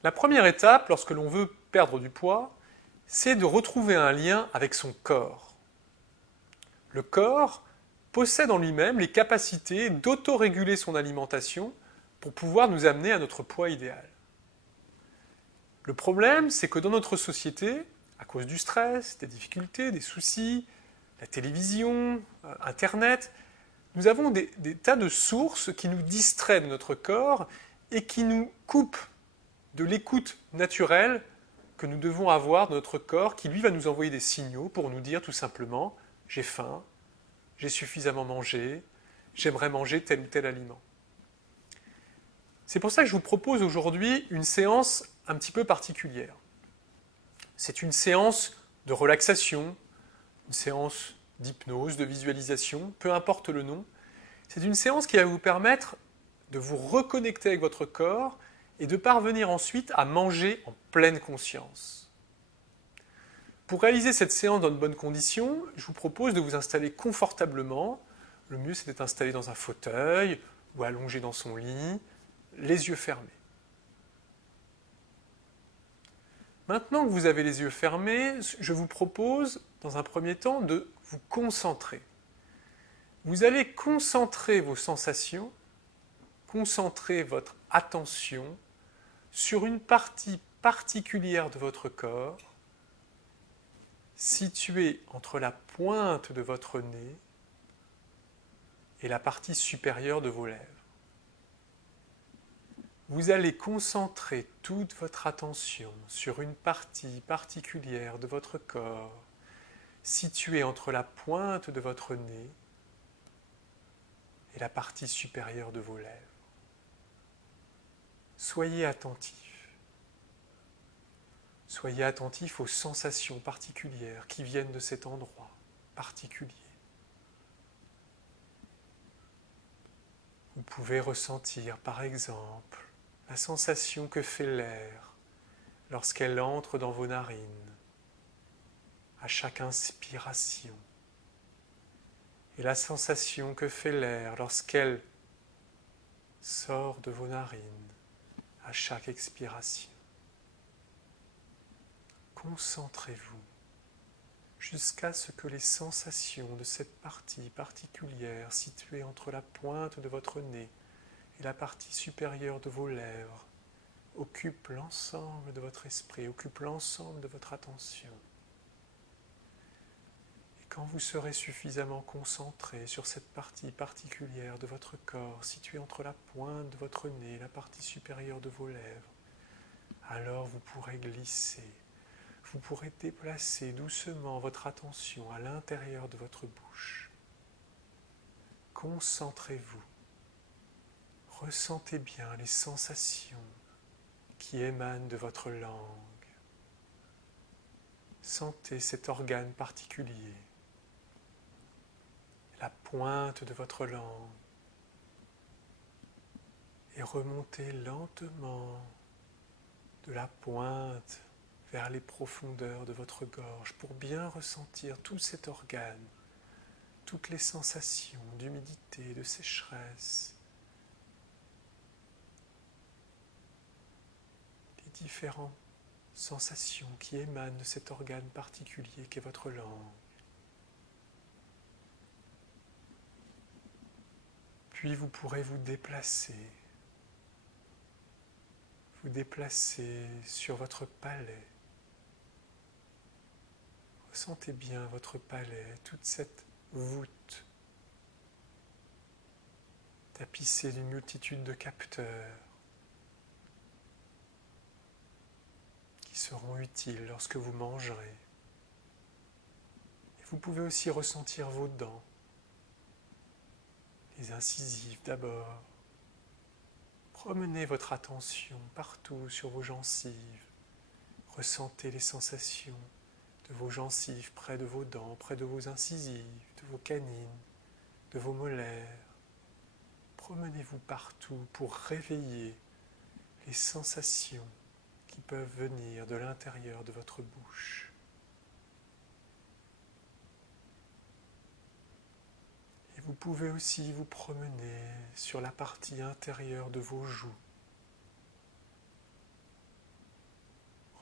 La première étape, lorsque l'on veut perdre du poids, c'est de retrouver un lien avec son corps. Le corps possède en lui-même les capacités d'autoréguler son alimentation pour pouvoir nous amener à notre poids idéal. Le problème, c'est que dans notre société, à cause du stress, des difficultés, des soucis, la télévision, Internet, nous avons des tas de sources qui nous distraient de notre corps et qui nous coupent de l'écoute naturelle que nous devons avoir de notre corps, qui lui va nous envoyer des signaux pour nous dire tout simplement « j'ai faim, j'ai suffisamment mangé, j'aimerais manger tel ou tel aliment ». C'est pour ça que je vous propose aujourd'hui une séance un petit peu particulière. C'est une séance de relaxation, une séance d'hypnose, de visualisation, peu importe le nom. C'est une séance qui va vous permettre de vous reconnecter avec votre corps et de parvenir ensuite à manger en pleine conscience. Pour réaliser cette séance dans de bonnes conditions, je vous propose de vous installer confortablement. Le mieux, c'est d'être installé dans un fauteuil ou allongé dans son lit, les yeux fermés. Maintenant que vous avez les yeux fermés, je vous propose, dans un premier temps, de vous concentrer. Vous allez concentrer vos sensations, concentrer votre attention sur une partie particulière de votre corps, située entre la pointe de votre nez et la partie supérieure de vos lèvres. Vous allez concentrer toute votre attention sur une partie particulière de votre corps, située entre la pointe de votre nez et la partie supérieure de vos lèvres. Soyez attentif. Soyez attentif aux sensations particulières qui viennent de cet endroit particulier. Vous pouvez ressentir, par exemple, la sensation que fait l'air lorsqu'elle entre dans vos narines à chaque inspiration et la sensation que fait l'air lorsqu'elle sort de vos narines à chaque expiration. Concentrez-vous jusqu'à ce que les sensations de cette partie particulière située entre la pointe de votre nez et la partie supérieure de vos lèvres occupe l'ensemble de votre esprit, occupe l'ensemble de votre attention. Et quand vous serez suffisamment concentré sur cette partie particulière de votre corps, située entre la pointe de votre nez et la partie supérieure de vos lèvres, alors vous pourrez glisser, vous pourrez déplacer doucement votre attention à l'intérieur de votre bouche. Concentrez-vous. Ressentez bien les sensations qui émanent de votre langue. Sentez cet organe particulier, la pointe de votre langue, et remontez lentement de la pointe vers les profondeurs de votre gorge pour bien ressentir tout cet organe, toutes les sensations d'humidité, de sécheresse, différentes sensations qui émanent de cet organe particulier qu'est votre langue. Puis vous pourrez vous déplacer sur votre palais. Ressentez bien votre palais, toute cette voûte tapissée d'une multitude de capteurs qui seront utiles lorsque vous mangerez. Et vous pouvez aussi ressentir vos dents, les incisives d'abord. Promenez votre attention partout sur vos gencives. Ressentez les sensations de vos gencives près de vos dents, près de vos incisives, de vos canines, de vos molaires. Promenez-vous partout pour réveiller les sensations qui peuvent venir de l'intérieur de votre bouche. Et vous pouvez aussi vous promener sur la partie intérieure de vos joues.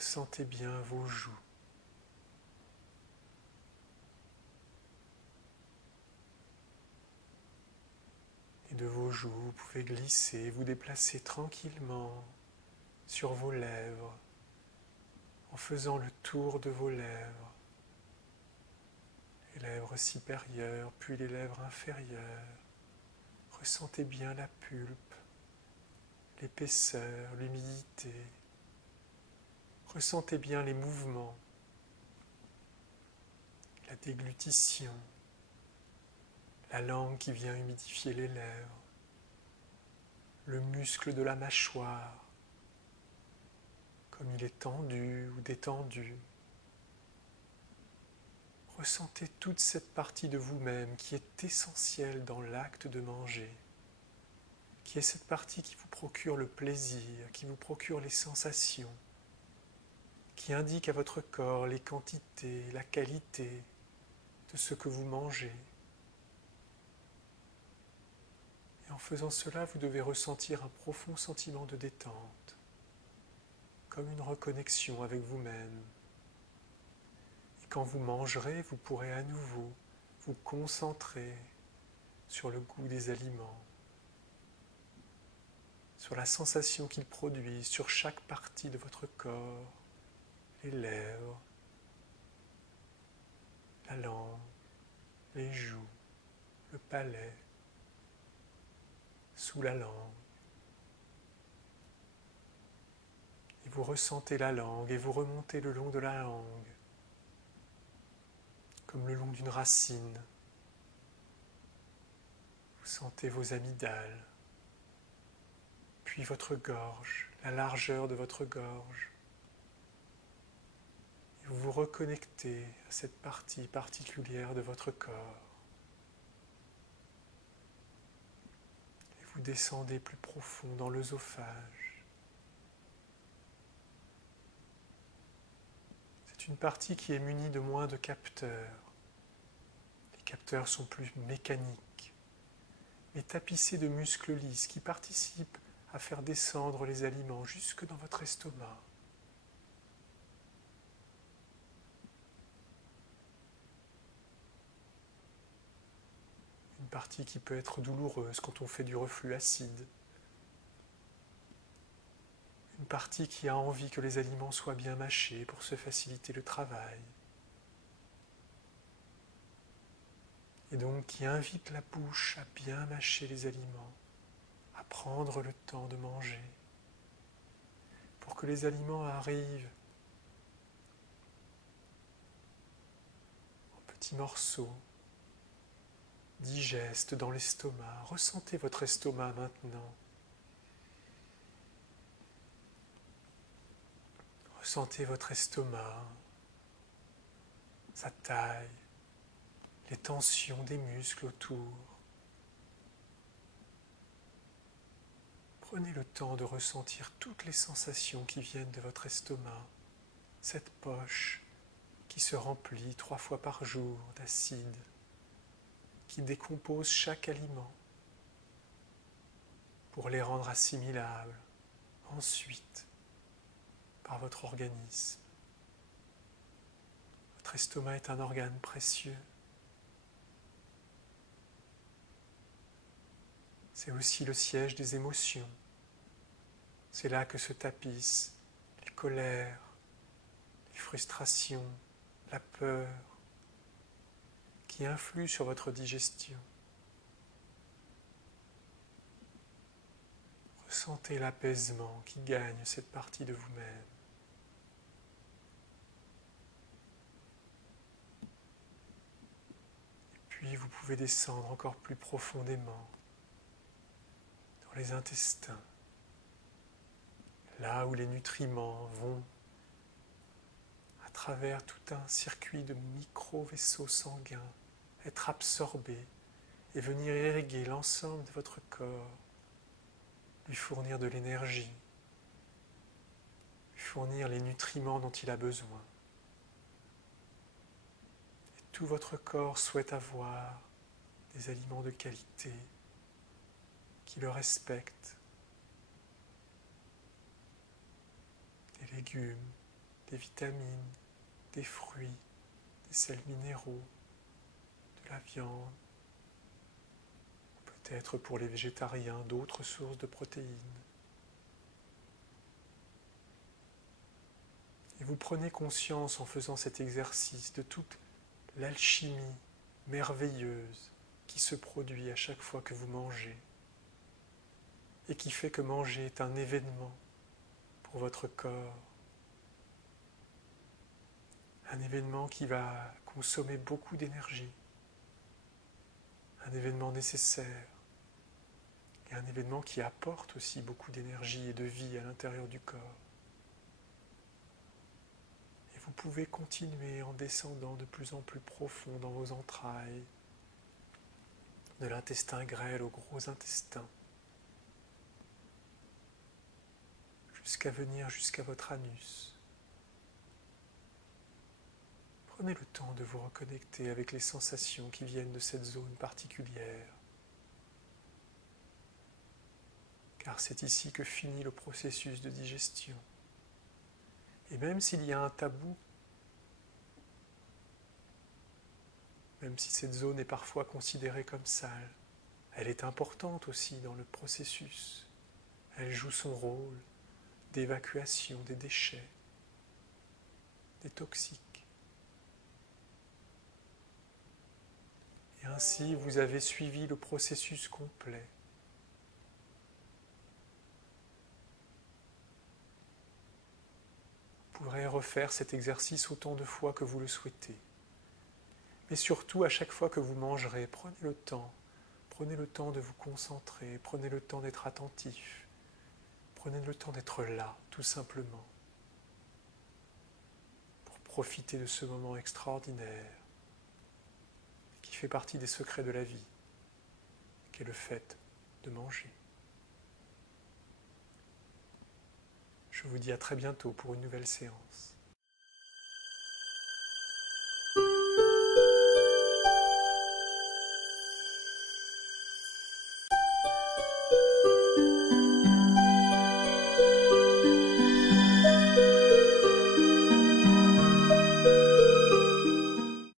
Ressentez bien vos joues. Et de vos joues, vous pouvez glisser, vous déplacer tranquillement sur vos lèvres, en faisant le tour de vos lèvres. Les lèvres supérieures, puis les lèvres inférieures. Ressentez bien la pulpe, l'épaisseur, l'humidité. Ressentez bien les mouvements, la déglutition, la langue qui vient humidifier les lèvres, le muscle de la mâchoire, comme il est tendu ou détendu. Ressentez toute cette partie de vous-même qui est essentielle dans l'acte de manger, qui est cette partie qui vous procure le plaisir, qui vous procure les sensations, qui indique à votre corps les quantités, la qualité de ce que vous mangez. Et en faisant cela, vous devez ressentir un profond sentiment de détente, comme une reconnexion avec vous-même. Et quand vous mangerez, vous pourrez à nouveau vous concentrer sur le goût des aliments, sur la sensation qu'ils produisent sur chaque partie de votre corps, les lèvres, la langue, les joues, le palais, sous la langue. Et vous ressentez la langue et vous remontez le long de la langue, comme le long d'une racine. Vous sentez vos amygdales, puis votre gorge, la largeur de votre gorge. Et vous vous reconnectez à cette partie particulière de votre corps. Et vous descendez plus profond dans l'œsophage. C'est une partie qui est munie de moins de capteurs. Les capteurs sont plus mécaniques, mais tapissés de muscles lisses qui participent à faire descendre les aliments jusque dans votre estomac. Une partie qui peut être douloureuse quand on fait du reflux acide. Une partie qui a envie que les aliments soient bien mâchés pour se faciliter le travail. Et donc qui invite la bouche à bien mâcher les aliments, à prendre le temps de manger, pour que les aliments arrivent en petits morceaux, digestes dans l'estomac. Ressentez votre estomac maintenant. Ressentez votre estomac, sa taille, les tensions des muscles autour. Prenez le temps de ressentir toutes les sensations qui viennent de votre estomac, cette poche qui se remplit 3 fois par jour d'acide, qui décompose chaque aliment pour les rendre assimilables ensuite par votre organisme. Votre estomac est un organe précieux. C'est aussi le siège des émotions. C'est là que se tapissent les colères, les frustrations, la peur, qui influent sur votre digestion. Ressentez l'apaisement qui gagne cette partie de vous-même. Et puis vous pouvez descendre encore plus profondément dans les intestins, là où les nutriments vont à travers tout un circuit de micro-vaisseaux sanguins, être absorbés et venir irriguer l'ensemble de votre corps, lui fournir de l'énergie, lui fournir les nutriments dont il a besoin. Et tout votre corps souhaite avoir des aliments de qualité qui le respectent, des légumes, des vitamines, des fruits, des sels minéraux, de la viande, peut-être pour les végétariens d'autres sources de protéines. Et vous prenez conscience en faisant cet exercice de toute l'alchimie merveilleuse qui se produit à chaque fois que vous mangez et qui fait que manger est un événement pour votre corps. Un événement qui va consommer beaucoup d'énergie, un événement nécessaire et un événement qui apporte aussi beaucoup d'énergie et de vie à l'intérieur du corps. Et vous pouvez continuer en descendant de plus en plus profond dans vos entrailles, de l'intestin grêle au gros intestin, jusqu'à venir jusqu'à votre anus. Prenez le temps de vous reconnecter avec les sensations qui viennent de cette zone particulière, car c'est ici que finit le processus de digestion. Et même s'il y a un tabou, même si cette zone est parfois considérée comme sale, elle est importante aussi dans le processus. Elle joue son rôle d'évacuation des déchets, des toxiques. Et ainsi, vous avez suivi le processus complet. Vous pourrez refaire cet exercice autant de fois que vous le souhaitez. Mais surtout, à chaque fois que vous mangerez, prenez le temps de vous concentrer, prenez le temps d'être attentif, prenez le temps d'être là, tout simplement, pour profiter de ce moment extraordinaire qui fait partie des secrets de la vie, qui est le fait de manger. Je vous dis à très bientôt pour une nouvelle séance.